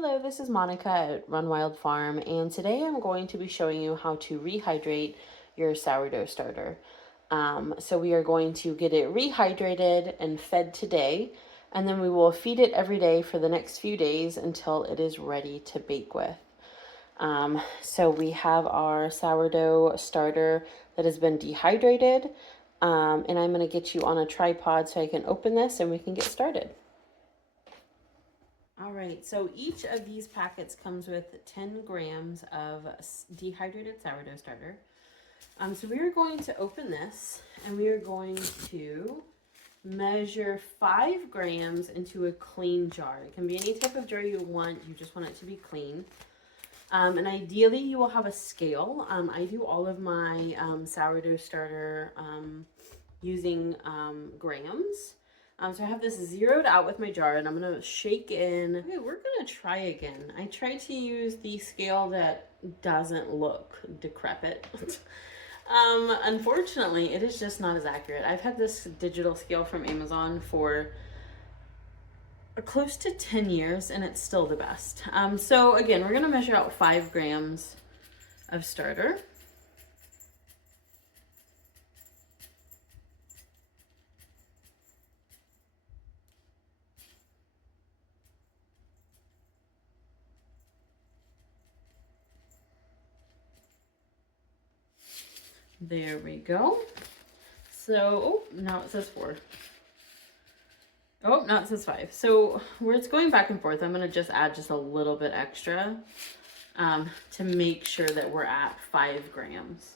Hello, this is Monica at Run Wild Farm, and today I'm going to be showing you how to rehydrate your sourdough starter. So we are going to get it rehydrated and fed today, and then we will feed it every day for the next few days until it is ready to bake with. So we have our sourdough starter that has been dehydrated, and I'm going to get you on a tripod so I can open this and we can get started. All right, so each of these packets comes with 10 grams of dehydrated sourdough starter. So we are going to open this and we are going to measure 5 grams into a clean jar. It can be any type of jar you want, you just want it to be clean. And ideally you will have a scale. I do all of my sourdough starter using grams. So I have this zeroed out with my jar and I'm gonna shake in. Okay, we're gonna try again. I tried to use the scale that doesn't look decrepit. Unfortunately, it is just not as accurate. I've had this digital scale from Amazon for close to 10 years and it's still the best. So again, we're gonna measure out 5 grams of starter. There we go. So, oh, now it says 4. Oh, now it says 5. So where it's going back and forth, I'm going to just add just a little bit extra to make sure that we're at 5 grams.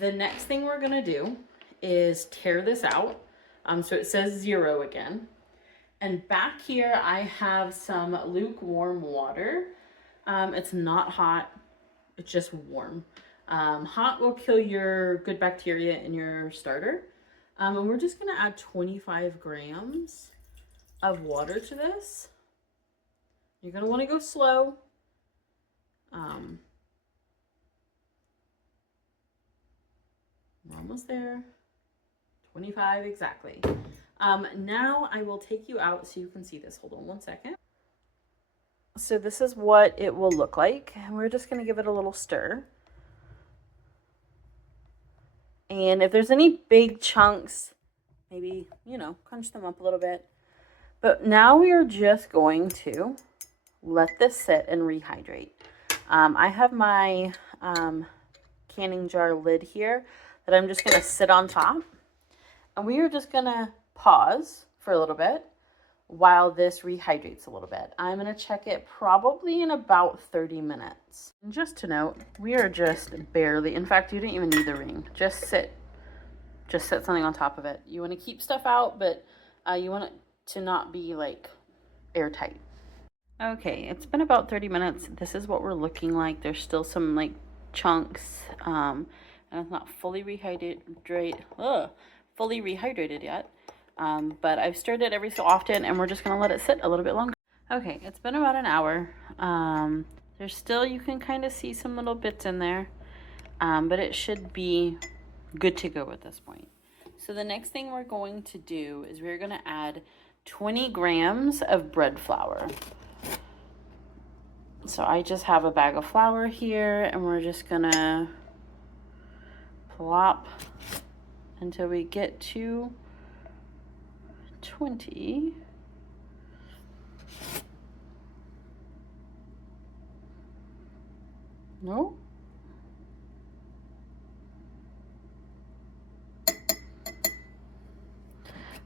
The next thing we're going to do is tear this out. So it says 0 again. And back here, I have some lukewarm water. It's not hot. It's just warm. Hot will kill your good bacteria in your starter. And we're just gonna add 25 grams of water to this. You're gonna wanna go slow. We're almost there. 25 exactly. Now I will take you out so you can see this. Hold on one second. So this is what it will look like. And we're just gonna give it a little stir. And if there's any big chunks, maybe, crunch them up a little bit. But now we are just going to let this sit and rehydrate. I have my canning jar lid here that I'm just going to sit on top. And we are just going to pause for a little bit while this rehydrates a little bit. I'm going to check it probably in about 30 minutes. And just to note, we are just barely, in fact, you don't even need the ring. Just set something on top of it. You want to keep stuff out, but you want it to not be like airtight. Okay, it's been about 30 minutes. This is what we're looking like. There's still some like chunks, and it's not fully rehydrated yet. But I've stirred it every so often and we're just gonna let it sit a little bit longer. Okay, it's been about an hour. There's still, you can kind of see some little bits in there, but it should be good to go at this point. So the next thing we're going to do is we're gonna add 20 grams of bread flour. So I just have a bag of flour here and we're just gonna plop until we get to 20. No.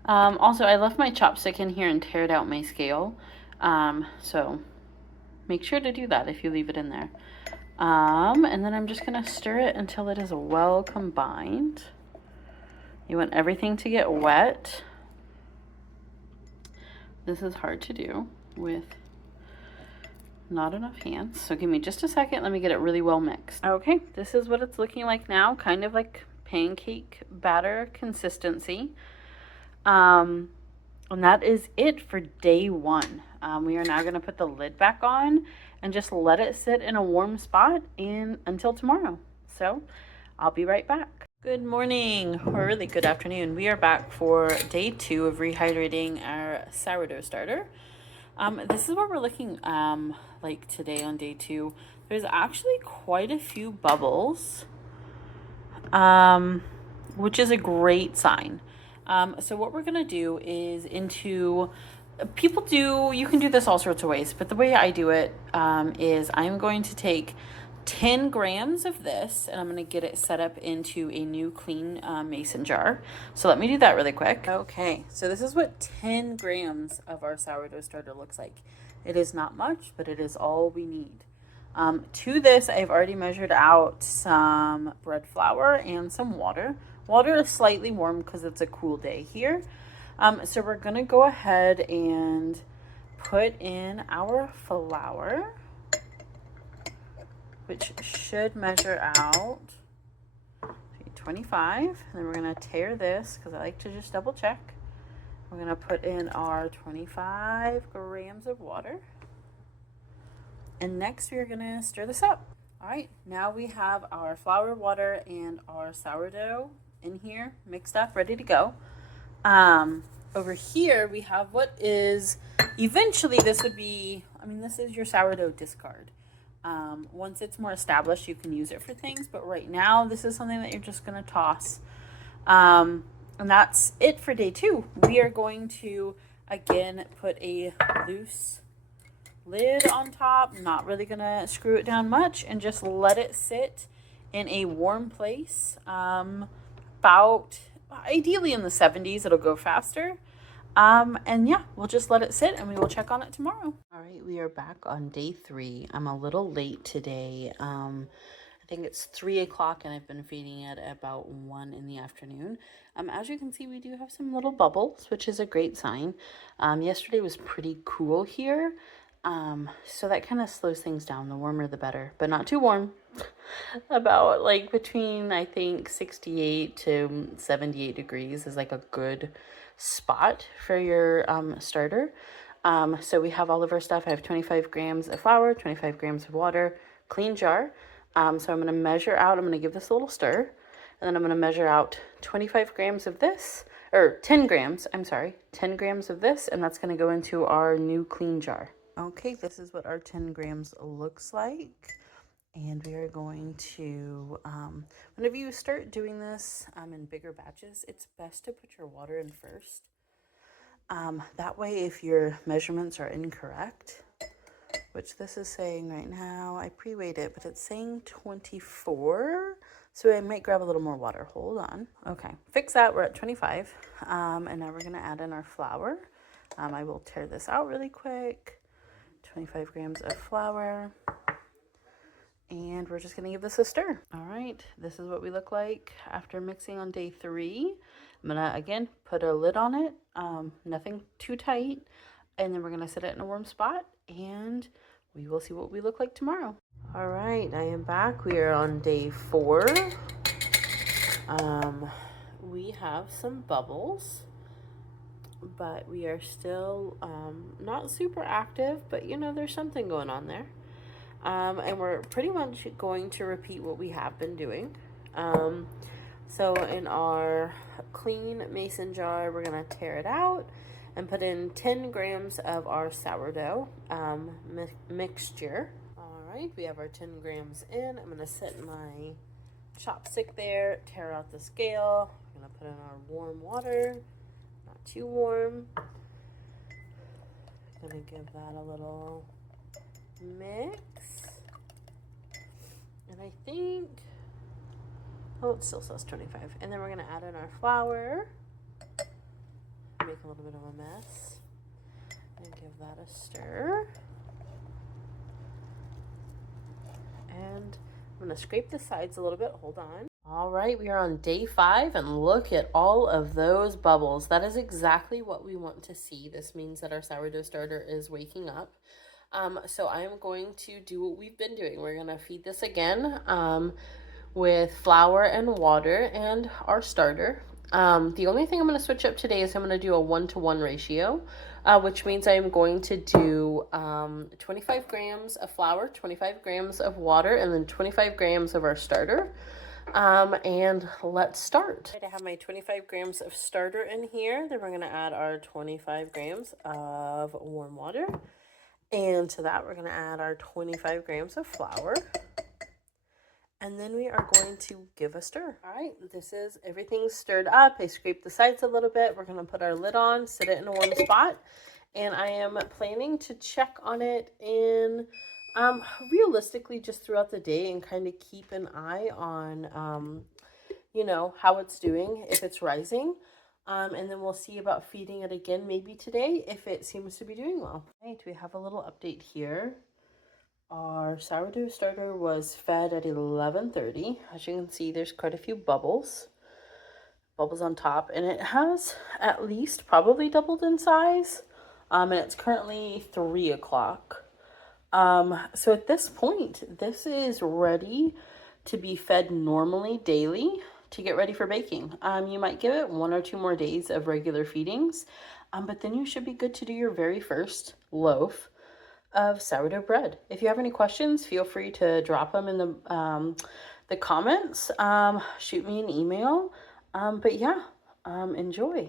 Also, I left my chopstick in here and teared out my scale. So make sure to do that if you leave it in there. And then I'm just gonna stir it until it is well combined. You want everything to get wet. This is hard to do with not enough hands. So give me just a second. Let me get it really well mixed. Okay, this is what it's looking like now. Kind of like pancake batter consistency. And that is it for day 1. We are now going to put the lid back on and just let it sit in a warm spot until tomorrow. So I'll be right back. Good morning, or really good afternoon. We are back for day 2 of rehydrating our sourdough starter. This is what we're looking like today on day 2. There's actually quite a few bubbles, which is a great sign. So what we're gonna do is you can do this all sorts of ways, but the way I do it is I'm going to take 10 grams of this and I'm going to get it set up into a new clean mason jar. So let me do that really quick. Okay, so this is what 10 grams of our sourdough starter looks like. It is not much, but it is all we need. To this, I've already measured out some bread flour and some water. Water is slightly warm because it's a cool day here. So we're going to go ahead and put in our flour, which should measure out 25. And then we're going to tare this because I like to just double check. We're going to put in our 25 grams of water. And next we're going to stir this up. All right, now we have our flour, water, and our sourdough in here mixed up, ready to go. Over here we have what is eventually this would be, this is your sourdough discard. Once it's more established, you can use it for things, but right now this is something that you're just going to toss. And that's it for day 2. We are going to again put a loose lid on top, not really going to screw it down much, and just let it sit in a warm place. About ideally in the 70s, it'll go faster. And yeah, we'll just let it sit and we will check on it tomorrow. All right, we are back on day 3. I'm a little late today. I think it's 3 o'clock and I've been feeding it about 1 in the afternoon. As you can see, we do have some little bubbles, which is a great sign. Yesterday was pretty cool here. So that kind of slows things down. The warmer the better, but not too warm. About like between, I think, 68 to 78 degrees is like a good spot for your starter. So we have all of our stuff. I have 25 grams of flour, 25 grams of water, clean jar. So I'm going to measure out, I'm going to give this a little stir, and then I'm going to measure out 25 grams of this, or 10 grams, 10 grams of this, and that's going to go into our new clean jar. Okay, this is what our 10 grams looks like. And we are going to, whenever you start doing this in bigger batches, it's best to put your water in first. That way, if your measurements are incorrect, which this is saying right now, I pre-weighed it, but it's saying 24. So I might grab a little more water. Hold on. Okay, fix that. We're at 25. And now we're going to add in our flour. I will tear this out really quick. 25 grams of flour. And we're just going to give this a stir. All right, this is what we look like after mixing on day 3. I'm going to, again, put a lid on it, nothing too tight. And then we're going to set it in a warm spot, and we will see what we look like tomorrow. All right, I am back. We are on day 4. We have some bubbles, but we are still not super active, but there's something going on there. And we're pretty much going to repeat what we have been doing. So in our clean mason jar, we're going to tear it out and put in 10 grams of our sourdough mixture. All right, we have our 10 grams in. I'm going to set my chopstick there, tear out the scale. I'm going to put in our warm water, not too warm. I'm going to give that a little mix. And I think, it still says 25. And then we're going to add in our flour. Make a little bit of a mess. And give that a stir. And I'm going to scrape the sides a little bit. Hold on. All right, we are on day 5, and look at all of those bubbles. That is exactly what we want to see. This means that our sourdough starter is waking up. So I'm going to do what we've been doing. We're going to feed this again with flour and water and our starter. The only thing I'm going to switch up today is I'm going to do a 1-to-1 ratio, which means I'm going to do 25 grams of flour, 25 grams of water, and then 25 grams of our starter. And let's start. I have my 25 grams of starter in here. Then we're going to add our 25 grams of warm water. And to that, we're going to add our 25 grams of flour. And then we are going to give a stir. All right, this is everything stirred up. I scraped the sides a little bit. We're going to put our lid on, sit it in a warm spot. And I am planning to check on it in realistically just throughout the day and kind of keep an eye on, you know, how it's doing, if it's rising. And then we'll see about feeding it again maybe today if it seems to be doing well. All right, we have a little update here. Our sourdough starter was fed at 11:30. As you can see, there's quite a few bubbles on top, and it has at least probably doubled in size. And it's currently 3 o'clock. So at this point, this is ready to be fed normally daily to get ready for baking. You might give it 1 or 2 more days of regular feedings, but then you should be good to do your very first loaf of sourdough bread. If you have any questions, feel free to drop them in the comments. Shoot me an email. But yeah, enjoy.